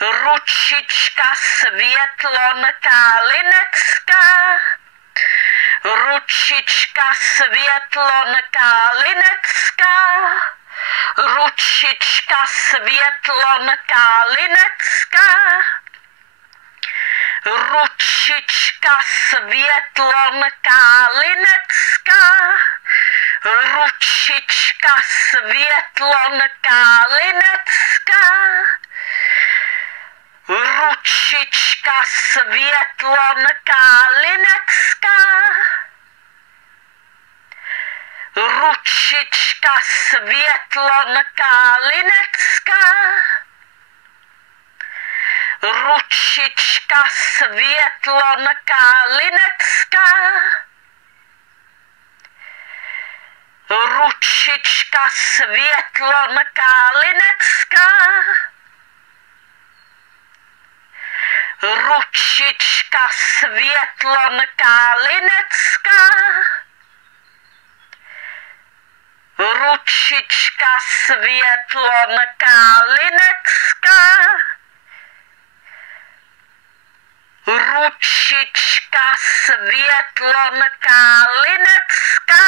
Ručička Světlonka Linecká. Ručička Světlonka Linecká. Ručička Světlonka Linecká. Ručička Světlonka Linecká. Ručička Světlonka Linecká. Ručička Světlonka Linecká. Ručička Světlonka Linecká. Ručička Světlonka Linecká. Ručička Světlonka Linecká. Ručička Světlonka Linecká. Ručička Světlonka Linecká. Ručička Světlonka Linecká.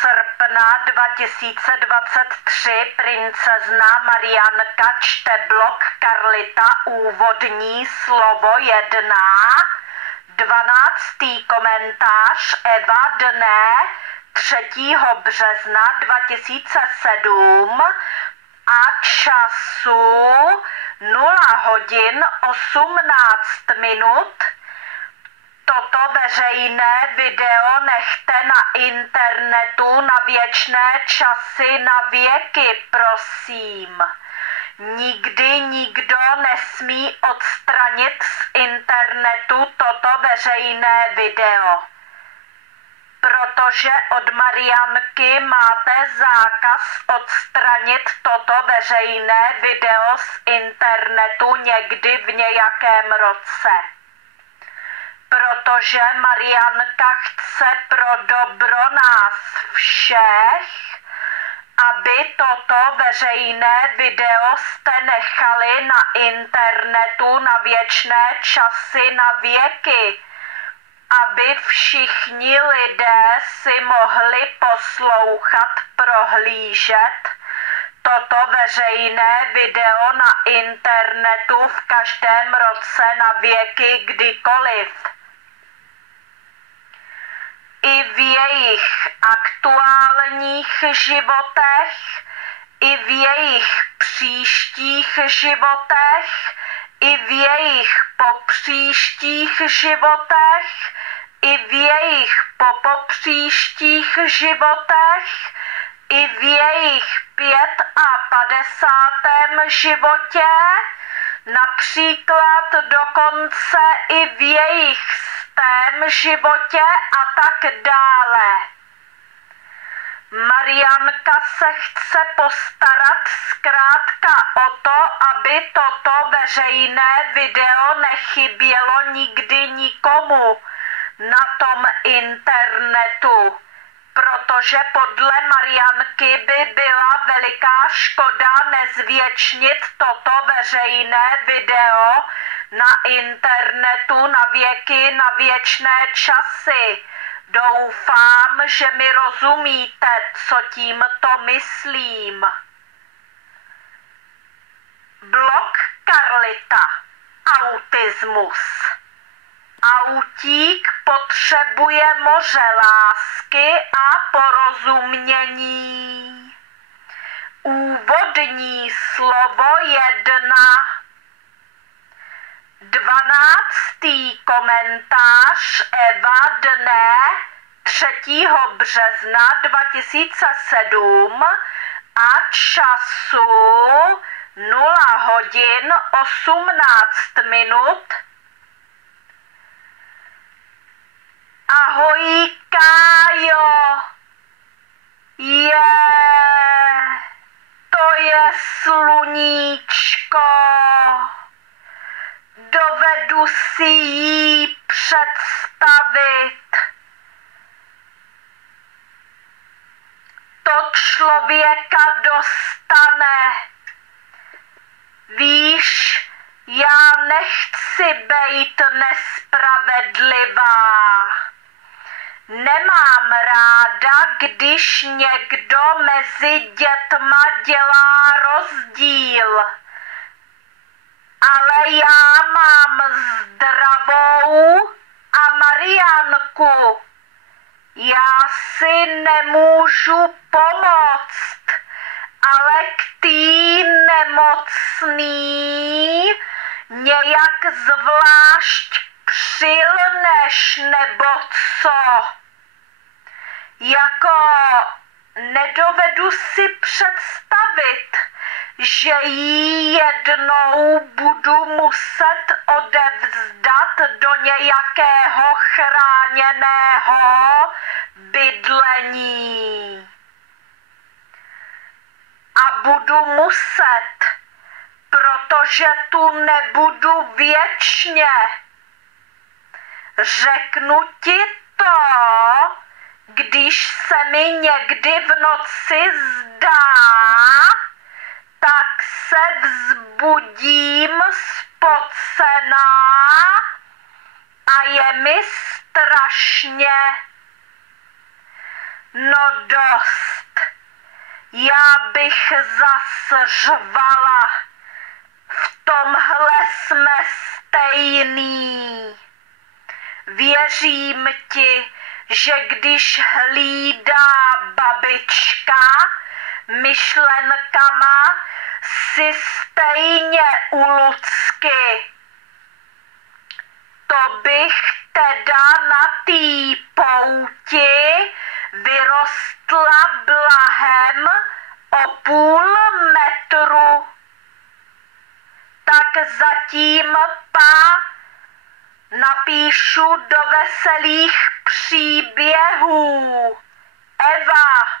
Srpna 2023 princezna Marianka čte blog Karlita úvodní slovo 1. 12. komentář Eva dne 3. března 2007 a času 0 hodin 18 minut. Toto veřejné video nechte na internetu na věčné časy, na věky, prosím. Nikdy nikdo nesmí odstranit z internetu toto veřejné video. Protože od Marianky máte zákaz odstranit toto veřejné video z internetu někdy v nějakém roce. Protože Marianka chce pro dobro nás všech, aby toto veřejné video jste nechali na internetu na věčné časy, na věky, aby všichni lidé si mohli poslouchat, prohlížet toto veřejné video na internetu v každém roce na věky kdykoliv. I v jejich aktuálních životech, i v jejich příštích životech, i v jejich popříštích životech, i v jejich popopříštích životech, i v jejich 55. životě, například dokonce i v jejich 100. životě a tak dále. Marianka se chce postarat zkrátka o to, aby toto veřejné video nechybělo nikdy nikomu na tom internetu. Protože podle Marianky by byla veliká škoda nezvětšnit toto veřejné video na internetu na věky, na věčné časy. Doufám, že mi rozumíte, co tímto myslím. Blog Karlita. Autismus. Autík potřebuje moře lásky a porozumění. Úvodní slovo 1. 12. komentář Eva dne 3. března 2007 a času 0 hodin 18 minut. Ahoj, Kájo. To je sluníčko. Dovedu si jí představit. To člověka dostane. Víš, já nechci bejt nespravedlivá. Nemám ráda, když někdo mezi dětma dělá rozdíl. Ale já mám Zdravou a Marianku. Já si nemůžu pomoct, ale k tý nemocný nějak zvlášť přilneš nebo co? Jako nedovedu si představit, že jí jednou budu muset odevzdat do nějakého chráněného bydlení. A budu muset, protože tu nebudu věčně. Řeknu ti to, když se mi někdy v noci zdá, tak se vzbudím spocená a je mi strašně. No dost, já bych zas řvala, v tomhle jsme stejný. Věřím ti, že když hlídá babička myšlenkama, si stejně u Lucky. To bych teda na tý pouti vyrostla blahem o půl metru. Tak zatím napíšu do veselých příběhů. Eva.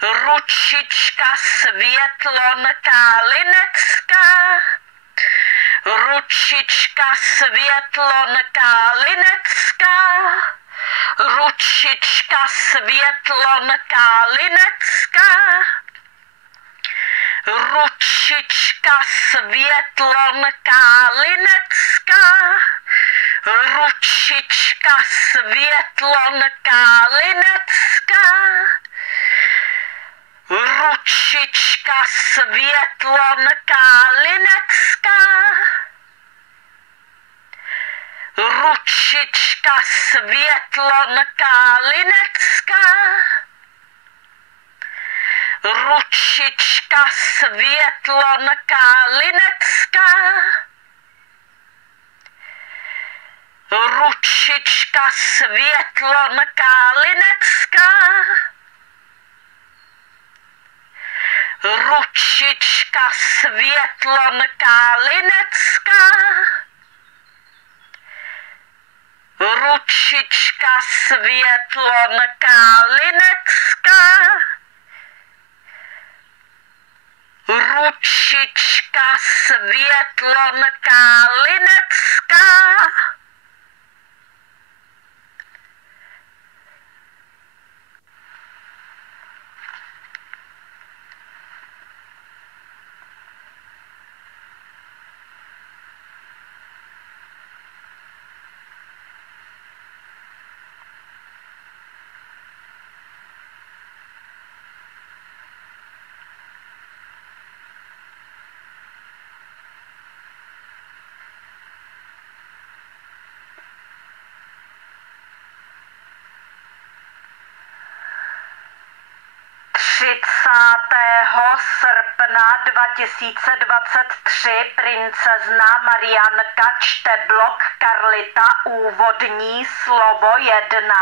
Ručička Světlonka Linecká, ručička Světlonka Linecká, ručička Světlonka Linecká, ručička Světlonka Linecká, ručička Světlonka Linecká, ručička Světlonka Linecká, ručička Světlonka Linecká, ručička Světlonka Linecká, ručička Světlonka Linecká, ručička Světlonka Linecká, ručička Světlonka Linecká, ručička Světlonka Linecká, srpna 2023 princezna Marianka čte blog Karlita úvodní slovo 1,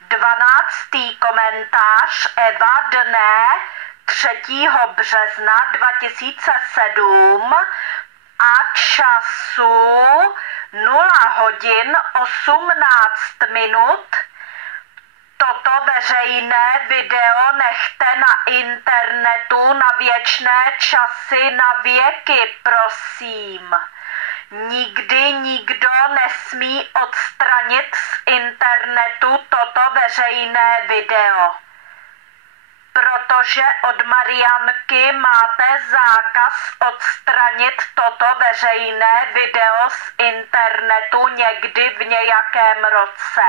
12. komentář Eva dne 3. března 2007 a času 0 hodin 18 minut. Toto veřejné video nechte na internetu na věčné časy, na věky, prosím. Nikdy nikdo nesmí odstranit z internetu toto veřejné video. Protože od Marianky máte zákaz odstranit toto veřejné video z internetu někdy v nějakém roce.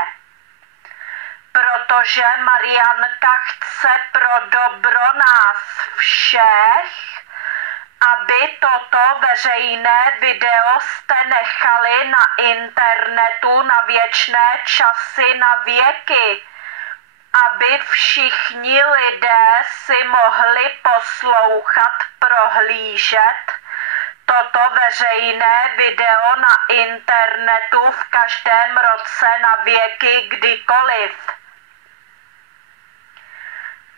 Protože Marianka chce pro dobro nás všech, aby toto veřejné video jste nechali na internetu na věčné časy, na věky, aby všichni lidé si mohli poslouchat, prohlížet toto veřejné video na internetu v každém roce na věky kdykoliv.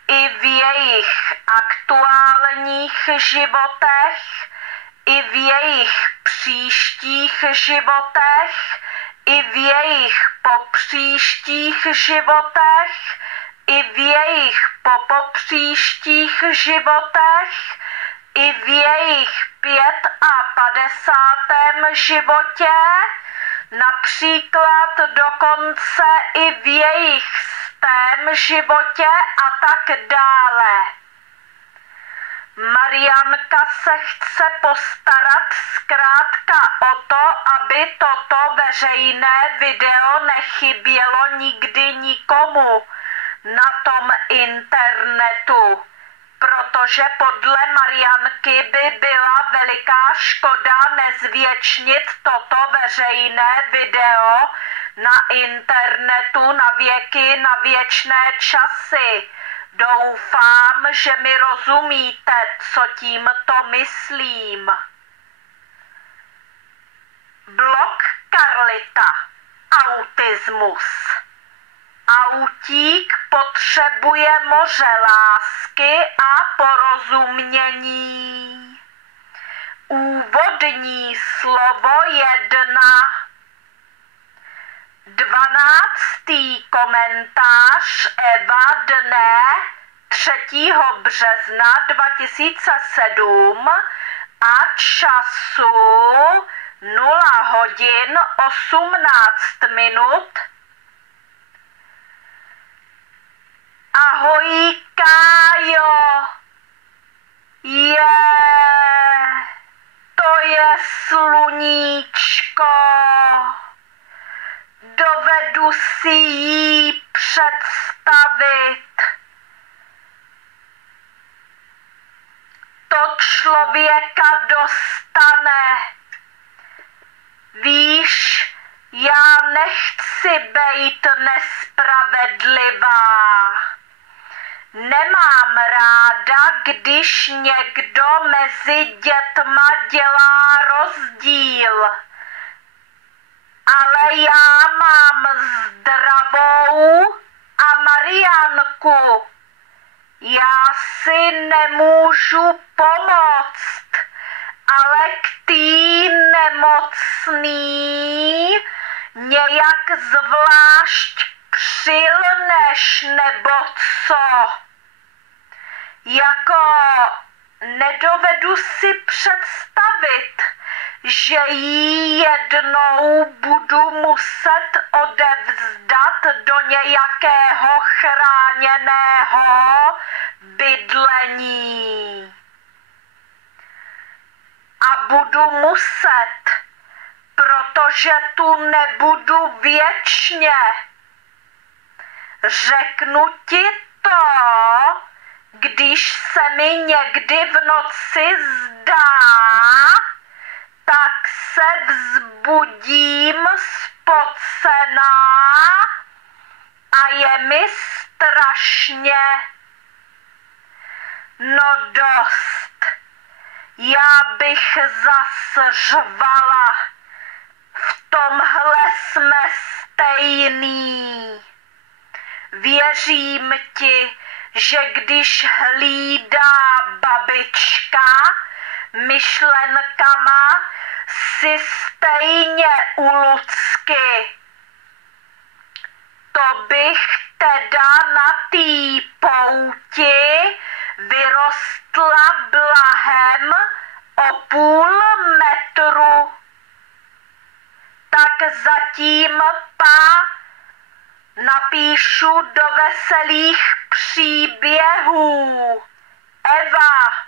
I v jejich aktuálních životech, i v jejich příštích životech, i v jejich popříštích životech, i v jejich popopříštích životech, i v jejich 55. životě, například dokonce i v jejich 100. životě a tak dále. Marianka se chce postarat zkrátka o to, aby toto veřejné video nechybělo nikdy nikomu na tom internetu. Protože podle Marianky by byla veliká škoda nezvětšnit toto veřejné video na internetu na věky, na věčné časy. Doufám, že mi rozumíte, co tímto myslím. Blog Karlita. Autismus. Autík potřebuje moře lásky a porozumění. Úvodní slovo 1. 12. komentář Eva dne 3. března 2007 a času 0 hodin 18 minut. Ahoj, Kájo. To je sluníčko. Dovedu si jí představit. To člověka dostane. Víš, já nechci bejt nespravedlivá. Nemám ráda, když někdo mezi dětma dělá rozdíl. Ale já mám Zdravou a Marianku. Já si nemůžu pomoct, ale k tý nemocný nějak zvlášť přilneš nebo co? Jako nedovedu si představit, že jí jednou budu muset odevzdat do nějakého chráněného bydlení. A budu muset, protože tu nebudu věčně. Řeknu ti to, když se mi někdy v noci zdá, tak se vzbudím spocená a je mi strašně. No dost, já bych zas řvala, v tomhle jsme stejný. Věřím ti, že když hlídá babička myšlenkama, si stejně u Lucky. To bych teda na tý pouti vyrostla blahem o půl metru. Tak zatím napíšu do veselých příběhů. Eva.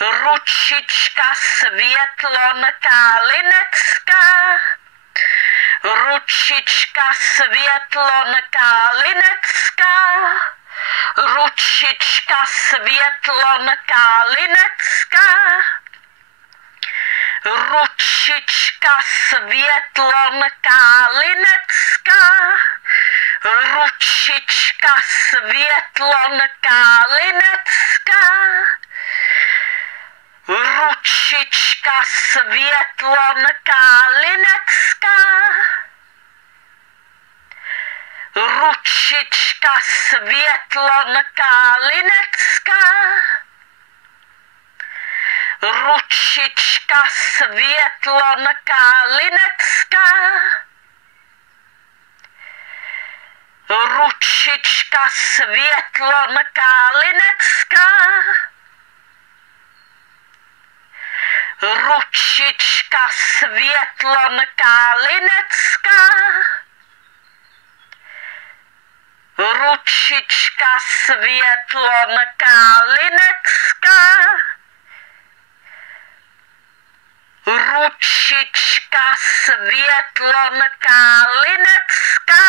Ručička Světlonka Linecká, ručička Světlonka Linecká, ručička Světlonka Linecká, ručička Světlonka Linecká, ručička Světlonka Linecká, ručička Světlonka Linecká, ručička Světlonka Linecká, ručička Světlonka Linecká, ručička Světlonka Linecká, ručička Světlonka Linecká, ručička Světlonka Linecká, ručička Světlonka Linecká,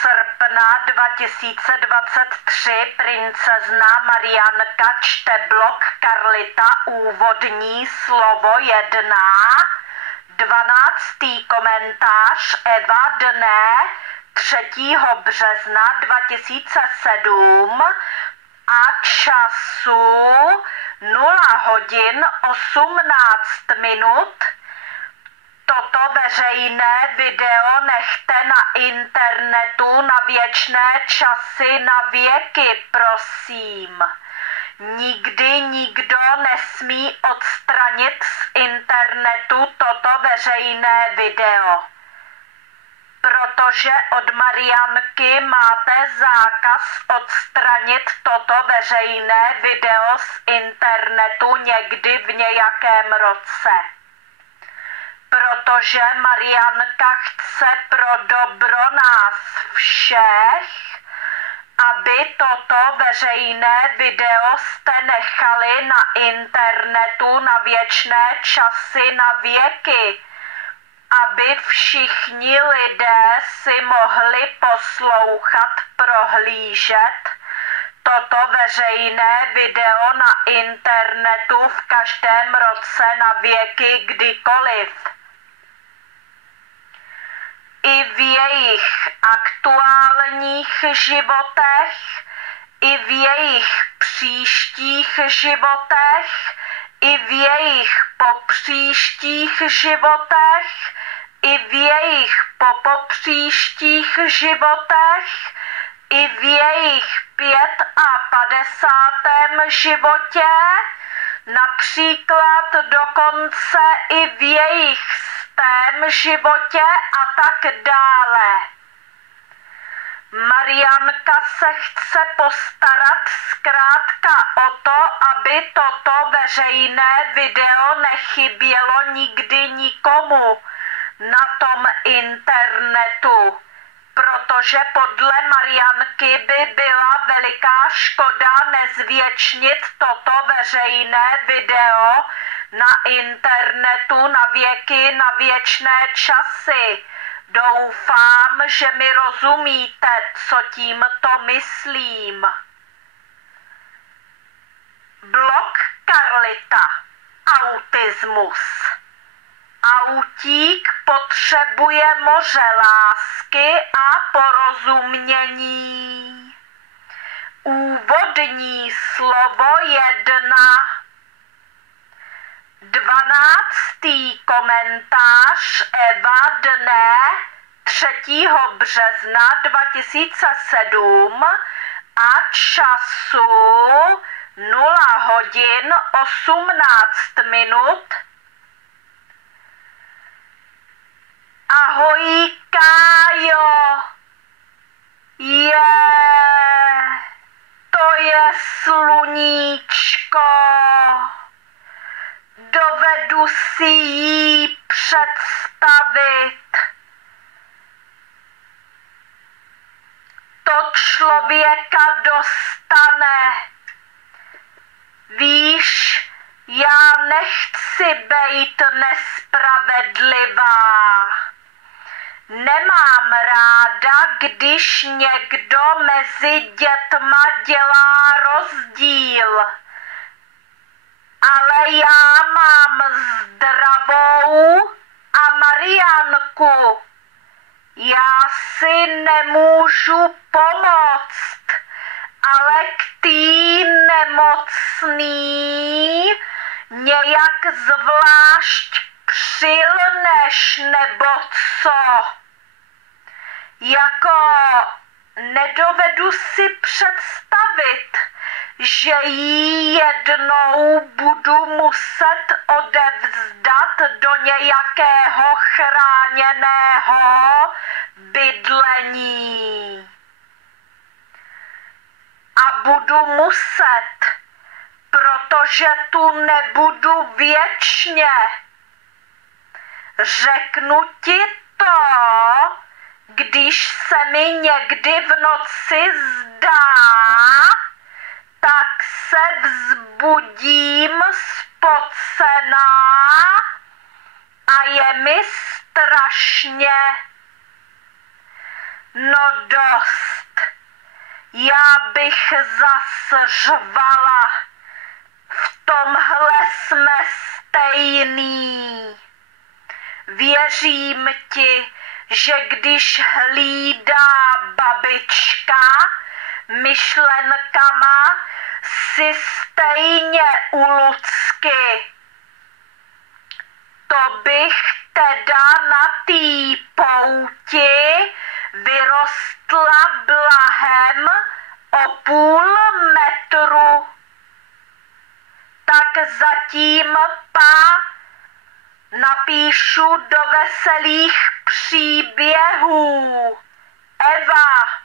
srpna 2023 princezna Marianka čte blog Karlita úvodní slovo 1, 12. komentář Eva dne 3. března 2007 a času 0 hodin 18 minut. Toto veřejné video nechte na internetu na věčné časy, na věky, prosím. Nikdy nikdo nesmí odstranit z internetu toto veřejné video. Protože od Marianky máte zákaz odstranit toto veřejné video z internetu někdy v nějakém roce. Protože Marianka chce pro dobro nás všech, aby toto veřejné video jste nechali na internetu na věčné časy, na věky, aby všichni lidé si mohli poslouchat, prohlížet toto veřejné video na internetu v každém roce na věky kdykoliv. I v jejich aktuálních životech, i v jejich příštích životech, i v jejich popříštích životech, i v jejich popopříštích životech, i v jejich 55. životě, například dokonce i v jejich 100. životě a tak dále. Marianka se chce postarat zkrátka o to, aby toto veřejné video nechybělo nikdy nikomu na tom internetu. Protože podle Marianky by byla veliká škoda nezvětšnit toto veřejné video na internetu na věky, na věčné časy. Doufám, že mi rozumíte, co tímto myslím. Blog Karlita. Autismus. Autík potřebuje moře lásky a porozumění. Úvodní slovo 1. 12. komentář Eva dne 3. března 2007 a času 0 hodin 18 minut. Ahoj, Kájo. To je sluníčko. Dovedu si jí představit. To člověka dostane. Víš, já nechci bejt nespravedlivá. Nemám ráda, když někdo mezi dětma dělá rozdíl. Ale já mám Zdravou a Marianku. Já si nemůžu pomoct, ale k tý nemocný nějak zvlášť přilneš nebo co? Jako nedovedu si představit, že jí jednou budu muset odevzdat do nějakého chráněného bydlení. A budu muset, protože tu nebudu věčně. Řeknu ti to, když se mi někdy v noci zdá, tak se vzbudím spocená a je mi strašně. No dost, já bych zas řvala, v tomhle jsme stejný. Věřím ti, že když hlídá babička myšlenkama, si stejně u Lucky. To bych teda na tý pouti vyrostla blahem o půl metru. Tak zatím napíšu do veselých příběhů. Eva.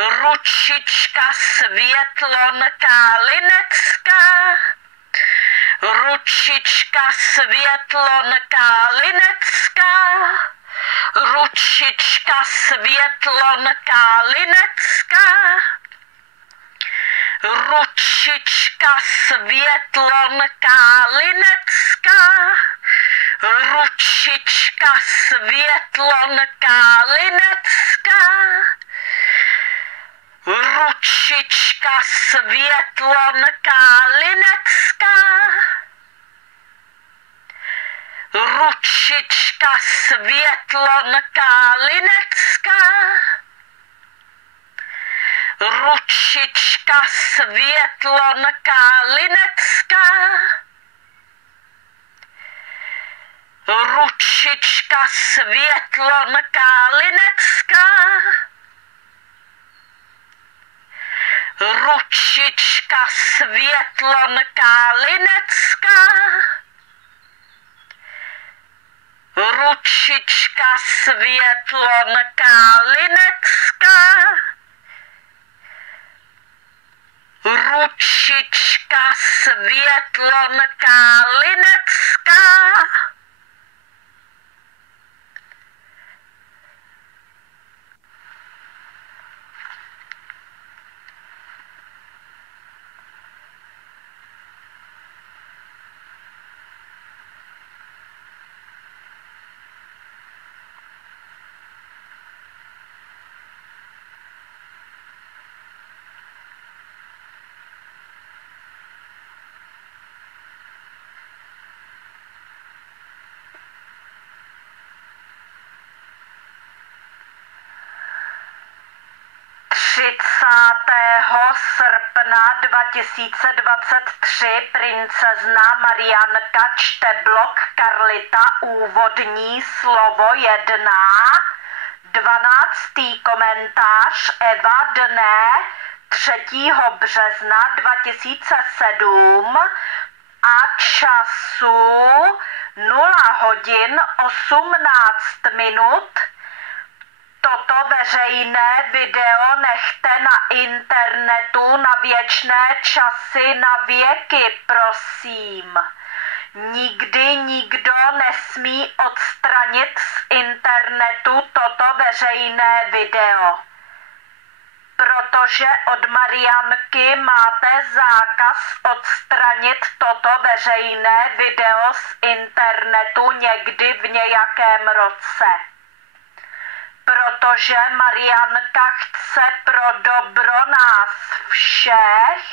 Ručička Světlonka Linecká, ručička Světlonka Linecká, ručička Světlonka Linecká, ručička Světlonka Linecká, ručička Světlonka Linecká, ručička Světlonka Linecká, ručička Světlonka Linecká, ručička Světlonka Linecká, ručička Světlonka Linecká, ručička Světlonka Linecká, ručička Světlonka Linecká, ručička Světlonka Linecká, srpna 2023 princezna Marianka čte blog Karlita úvodní slovo 1, 12. komentář Eva dne 3. března 2007 a času 0 hodin 18 minut. Toto veřejné video nechte na internetu na věčné časy, na věky, prosím. Nikdy nikdo nesmí odstranit z internetu toto veřejné video. Protože od Marianky máte zákaz odstranit toto veřejné video z internetu někdy v nějakém roce. Protože Marianka chce pro dobro nás všech,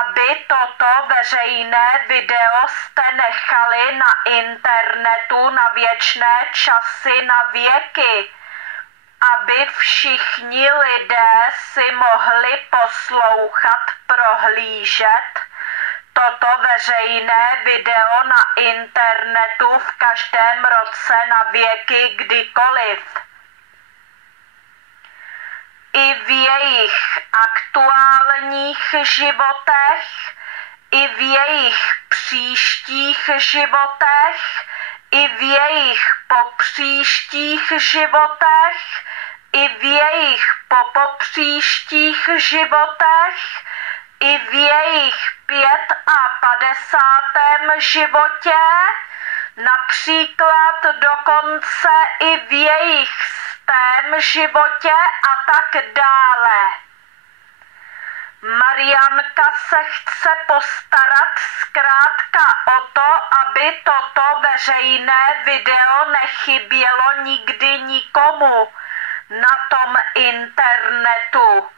aby toto veřejné video jste nechali na internetu na věčné časy, na věky, aby všichni lidé si mohli poslouchat, prohlížet toto veřejné video na internetu v každém roce na věky kdykoliv. I v jejich aktuálních životech, i v jejich příštích životech, i v jejich popříštích životech, i v jejich popopříštích životech, i v jejich 55. životě, například dokonce i v jejich 100. životě a tak dále. Marianka se chce postarat zkrátka o to, aby toto veřejné video nechybělo nikdy nikomu na tom internetu.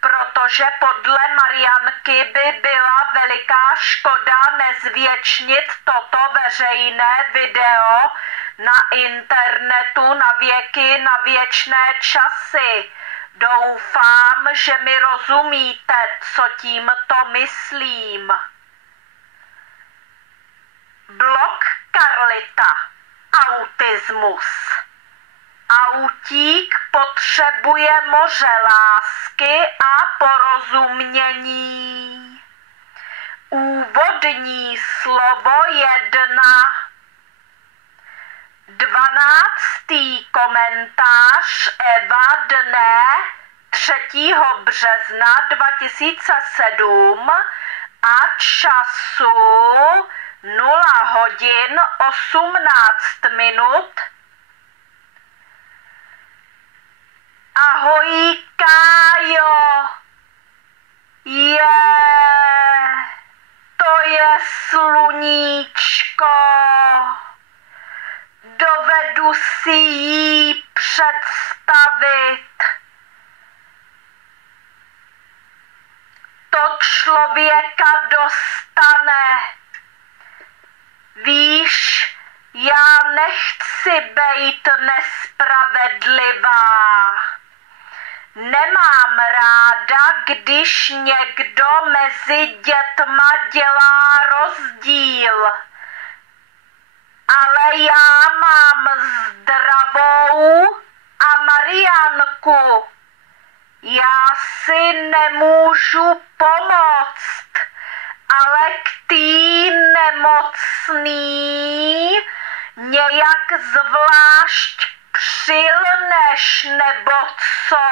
Protože podle Marianky by byla veliká škoda nezvětšnit toto veřejné video na internetu na věky, na věčné časy. Doufám, že mi rozumíte, co tímto myslím. Blog Karlita. Autismus. Autík potřebuje moře lásky a porozumění. Úvodní slovo 1. 12. komentář Eva dne 3. března 2007 a času 0 hodin 18 minut. Ahoj, Kájo. To je sluníčko. Dovedu si jí představit. To člověka dostane. Víš, já nechci bejt nespravedlivá. Nemám ráda, když někdo mezi dětma dělá rozdíl. Ale já mám Zdravou a Marianku. Já si nemůžu pomoct, ale k tý nemocný nějak zvlášť přilneš nebo co?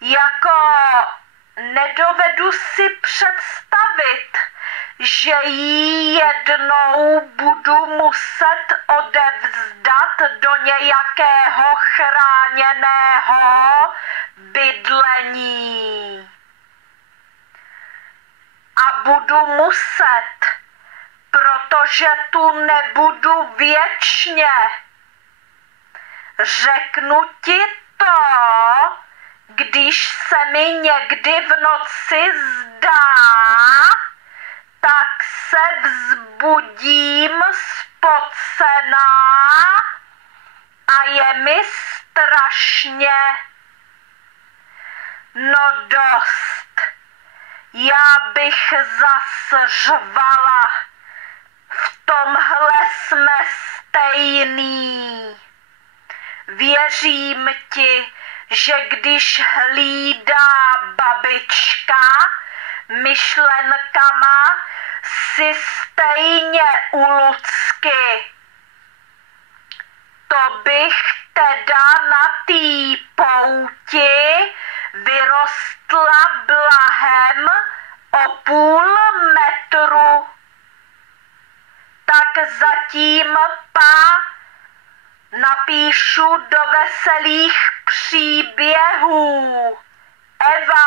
Jako nedovedu si představit, že jí jednou budu muset odevzdat do nějakého chráněného bydlení. A budu muset, protože tu nebudu věčně. Řeknu ti to, když se mi někdy v noci zdá, tak se vzbudím spocená a je mi strašně. No dost. Já bych zas řvala. V tomhle jsme stejný. Věřím ti, že když hlídá babička myšlenkama, si stejně u Lucky. To bych teda na tý pouti vyrostla blahem o půl metru. Tak zatím napíšu do veselých příběhů. Eva.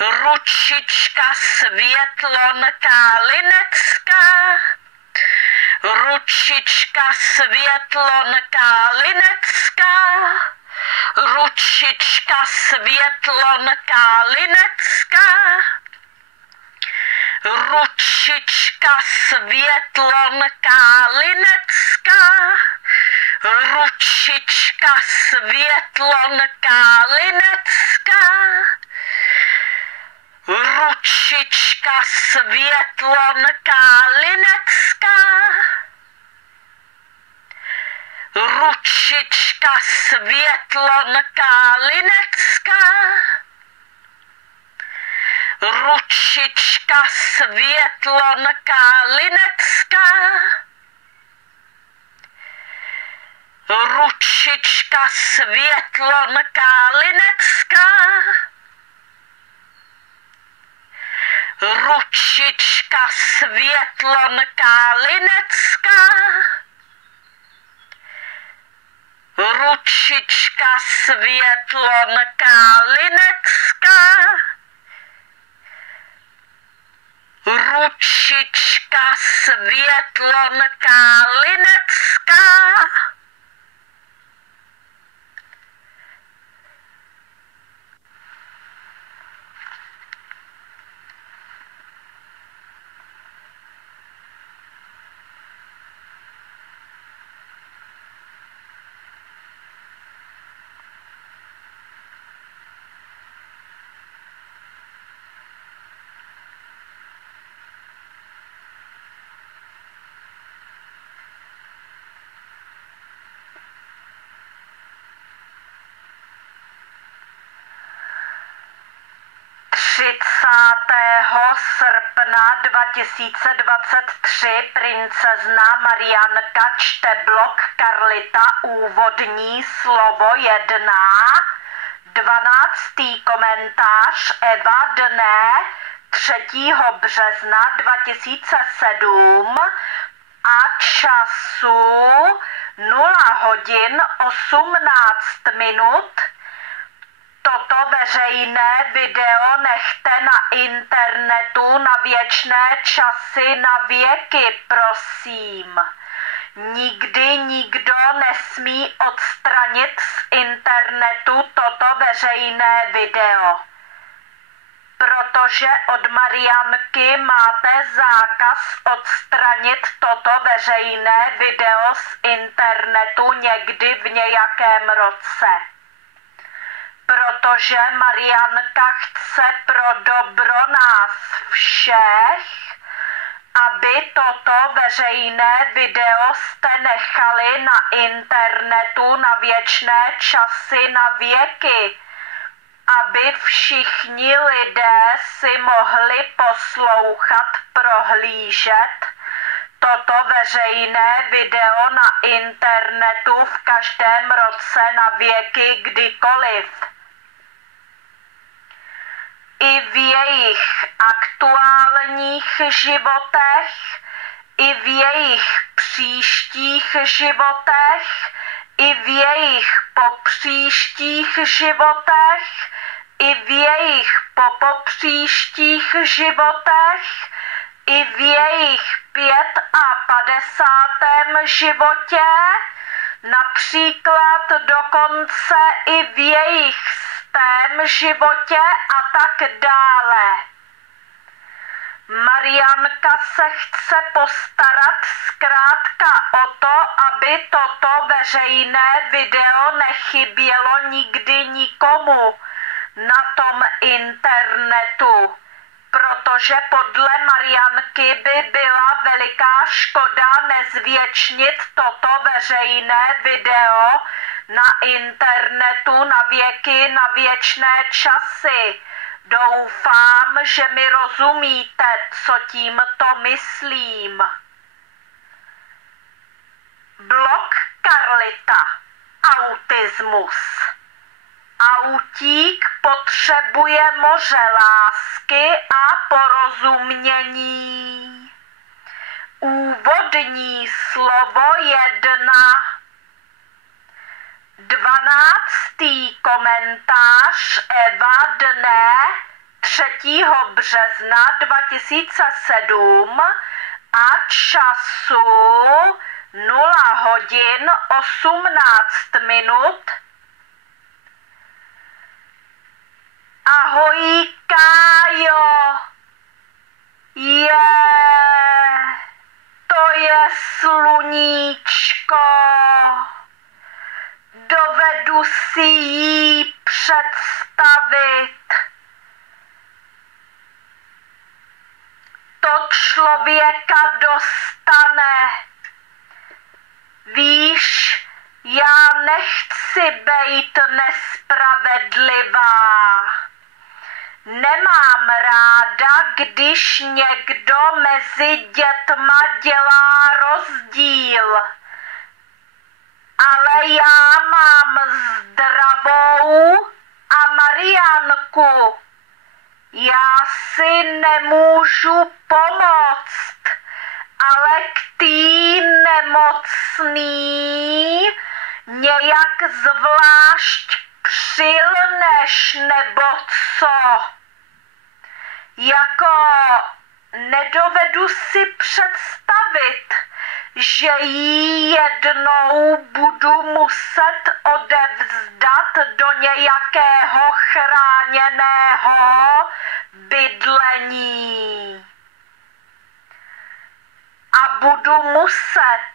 Ručička Světlonka Linecká, ručička Světlonka Linecká, ručička Světlonka Linecká, ručička Světlonka Linecká, ručička Světlonka Linecká, ručička Světlonka Linecká, ručička Světlonka Linecká, ručička Světlonka Linecká, ručička Světlonka Linecká, ručička Světlonka Linecká, ručička Světlonka Linecká, ručička Světlonka Linecká, srpna 2023 princezna Marianka čte blog Karlita úvodní slovo 1, 12. komentář Eva dne 3. března 2007 a času 0 hodin 18 minut. Toto veřejné video nechte na internetu na věčné časy, na věky, prosím. Nikdy nikdo nesmí odstranit z internetu toto veřejné video. Protože od Marianky máte zákaz odstranit toto veřejné video z internetu někdy v nějakém roce. Protože Marianka chce pro dobro nás všech, aby toto veřejné video jste nechali na internetu na věčné časy, na věky, aby všichni lidé si mohli poslouchat, prohlížet toto veřejné video na internetu v každém roce na věky kdykoliv. I v jejich aktuálních životech, i v jejich příštích životech, i v jejich popříštích životech, i v jejich popopříštích životech, i v jejich 55. životě, například dokonce i v jejich 100. životě a tak dále. Marianka se chce postarat zkrátka o to, aby toto veřejné video nechybělo nikdy nikomu na tom internetu. Protože podle Marianky by byla veliká škoda nezvětšnit toto veřejné video na internetu na věky, na věčné časy. Doufám, že mi rozumíte, co tímto myslím. Blog Karlita. Autismus. Autík potřebuje moře lásky a porozumění. Úvodní slovo 1. 12. komentář Eva dne 3. března 2007 a času 0 hodin 18 minut. Ahoj, Kájo. To je sluníčko. Dovedu si jí představit. To člověka dostane. Víš, já nechci bejt nespravedlivá. Nemám ráda, když někdo mezi dětma dělá rozdíl. Ale já mám Zdravou a Marianku. Já si nemůžu pomoct, ale k tý nemocný nějak zvlášť přilneš nebo co? Jako nedovedu si představit, že jí jednou budu muset odevzdat do nějakého chráněného bydlení. A budu muset,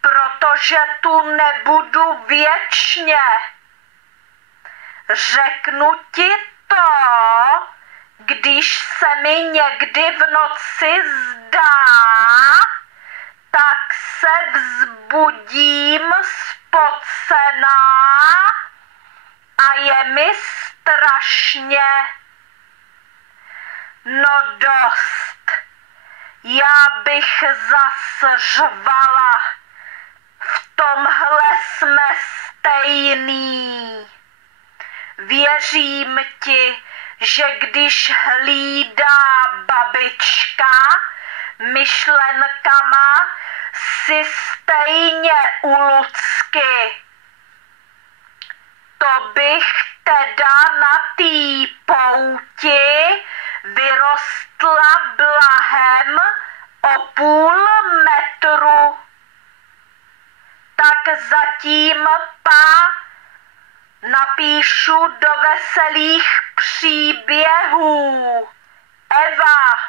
protože tu nebudu věčně. Řeknu ti to, když se mi někdy v noci zdá, tak se vzbudím spocená a je mi strašně. No dost, já bych zas řvala, v tomhle jsme stejný. Věřím ti, že když hlídá babička myšlenkama, si stejně u Lucky. To bych teda na tý pouti vyrostla blahem o půl metru. Tak zatím napíšu do veselých příběhů. Eva.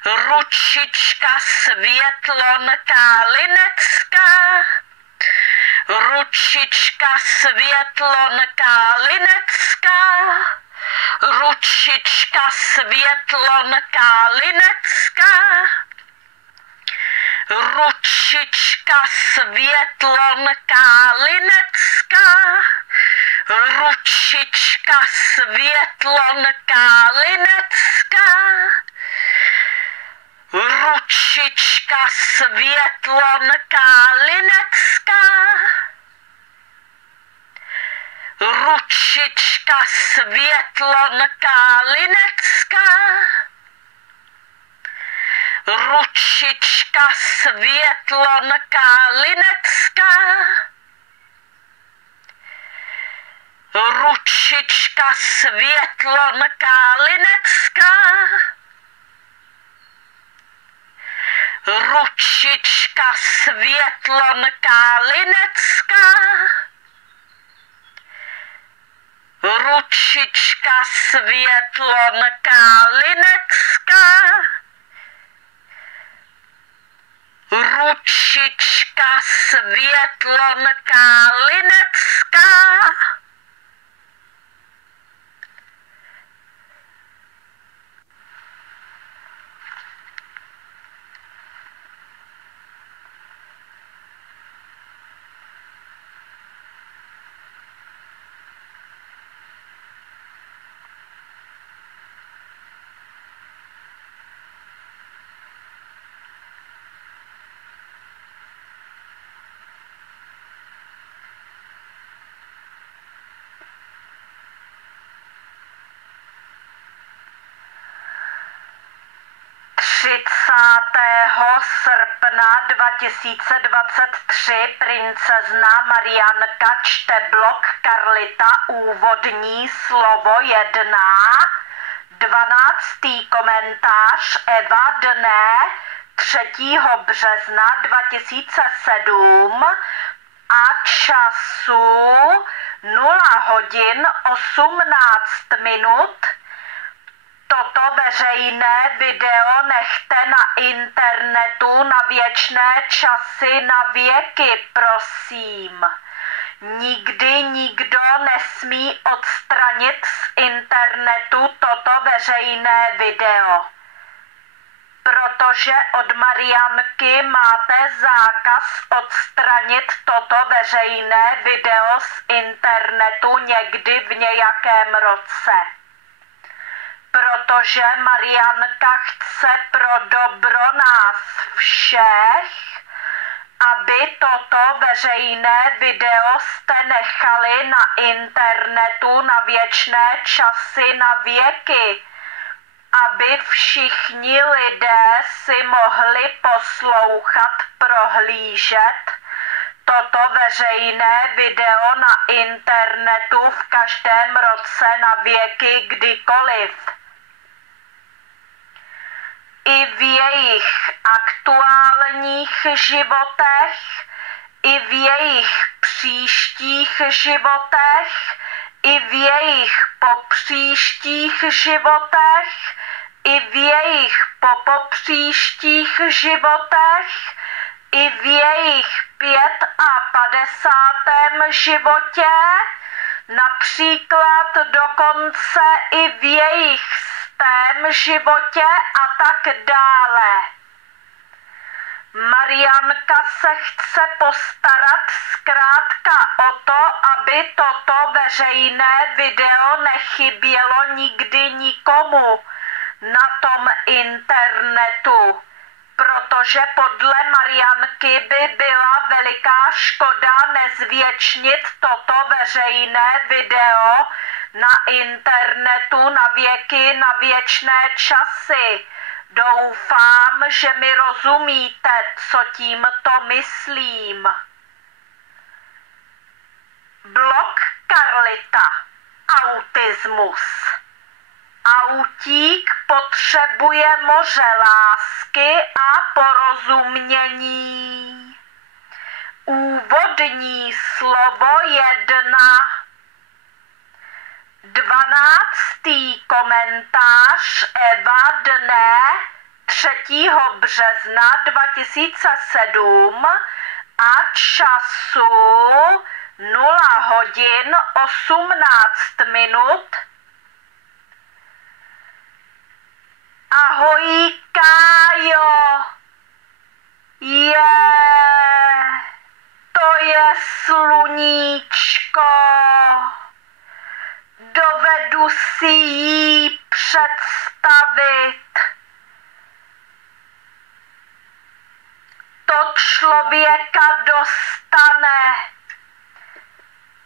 Ručička Světlonka Linecká, ručička Světlonka Linecká, ručička Světlonka Linecká, ručička Světlonka Linecká, ručička Světlonka Linecká, ručička Světlonka Linecká, ručička Světlonka Linecká, ručička Světlonka Linecká, ručička Světlonka Linecká, ručička Světlonka Linecká, ručička Světlonka Linecká, ručička Světlonka Linecká, srpna 2023 princezna Marianka čte blog Karlita úvodní slovo 1, 12. komentář Eva dne 3. března 2007 a času 0 hodin 18 minut. Toto veřejné video nechte na internetu na věčné časy, na věky, prosím. Nikdy nikdo nesmí odstranit z internetu toto veřejné video. Protože od Marianky máte zákaz odstranit toto veřejné video z internetu někdy v nějakém roce. Protože Marianka chce pro dobro nás všech, aby toto veřejné video jste nechali na internetu na věčné časy, na věky, aby všichni lidé si mohli poslouchat, prohlížet toto veřejné video na internetu v každém roce na věky kdykoliv. I v jejich aktuálních životech, i v jejich příštích životech, i v jejich popříštích životech, i v jejich popopříštích životech, i v jejich 55. životě, například dokonce i v jejich 100. životě a tak dále. Marianka se chce postarat zkrátka o to, aby toto veřejné video nechybělo nikdy nikomu na tom internetu. Protože podle Marianky by byla veliká škoda nezvětšnit toto veřejné video na internetu na věky, na věčné časy. Doufám, že mi rozumíte, co tímto myslím. Blog Karlita. Autismus. Autík potřebuje moře lásky a porozumění. Úvodní slovo 1. 12. komentář Eva dne 3. 3. března 2007 a času 0 hodin 18 minut. Ahoj, Kájo. To je sluníčko. Dovedu si jí představit. To člověka dostane.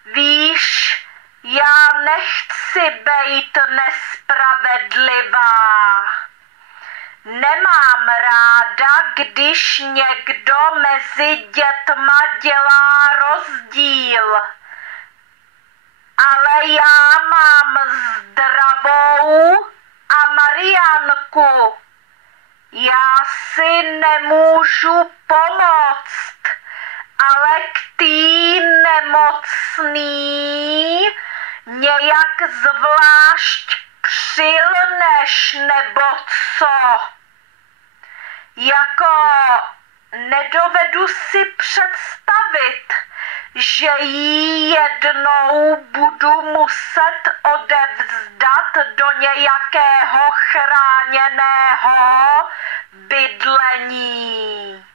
Víš, já nechci bejt nespravedlivá. Nemám ráda, když někdo mezi dětma dělá rozdíl. Ale já mám Zdravou a Marianku. Já si nemůžu pomoct, ale k tý nemocný nějak zvlášť přilneš nebo co? Jako nedovedu si představit, že jí jednou budu muset odevzdat do nějakého chráněného bydlení.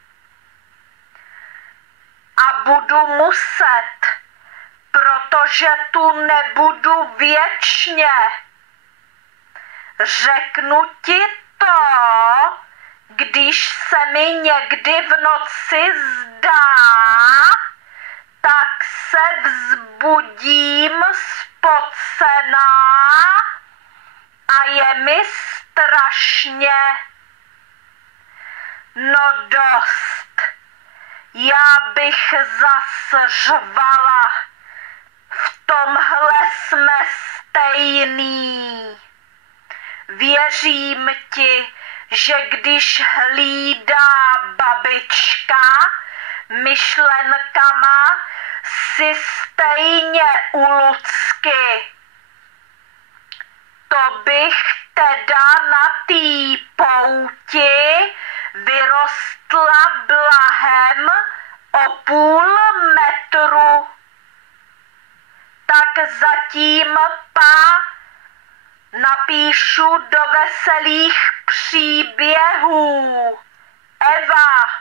A budu muset, protože tu nebudu věčně. Řeknu ti to, když se mi někdy v noci zdá, tak se vzbudím spocená a je mi strašně. No dost, já bych zas řvala, v tomhle jsme stejný. Věřím ti, že když hlídá babička myšlenkama, si stejně u Lucky. To bych teda na tý pouti vyrostla blahem o půl metru. Tak zatím napíšu do veselých příběhů. Eva.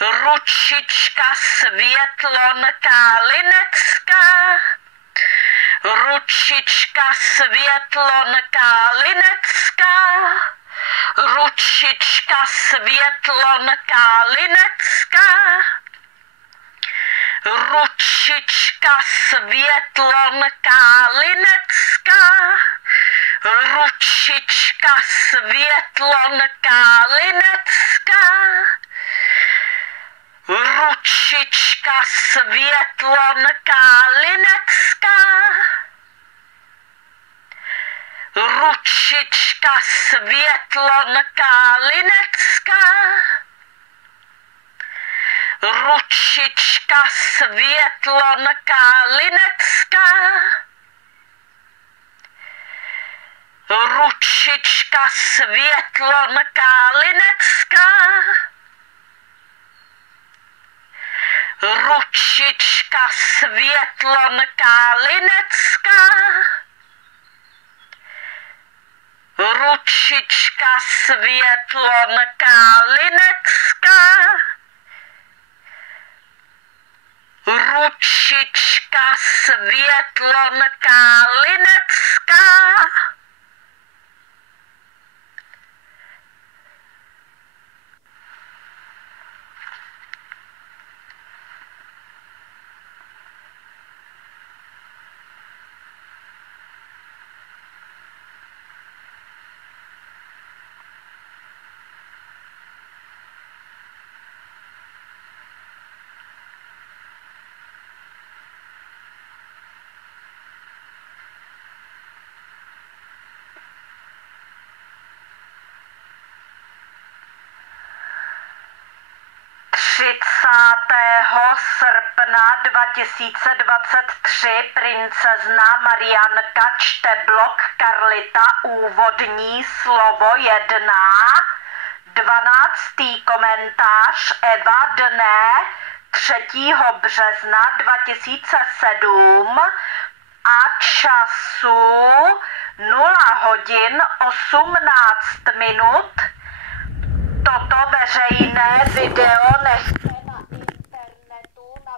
Ručička Světlonka Linecká, ručička Světlonka Linecká, ručička Světlonka Linecká, ručička Světlonka Linecká, ručička Světlonka Linecká, ručička Světlonka Linecká, ručička Světlonka Linecká, ručička Světlonka Linecká, ručička Světlonka Linecká, ručička Světlonka Linecká, ručička Světlonka Linecká, ručička Světlonka Linecká, srpna 2023 princezna Marianka čte blog Karlita úvodní slovo 1, 12. komentář Eva dne 3. března 2007 a času 0 hodin 18 minut. Toto veřejné video nechci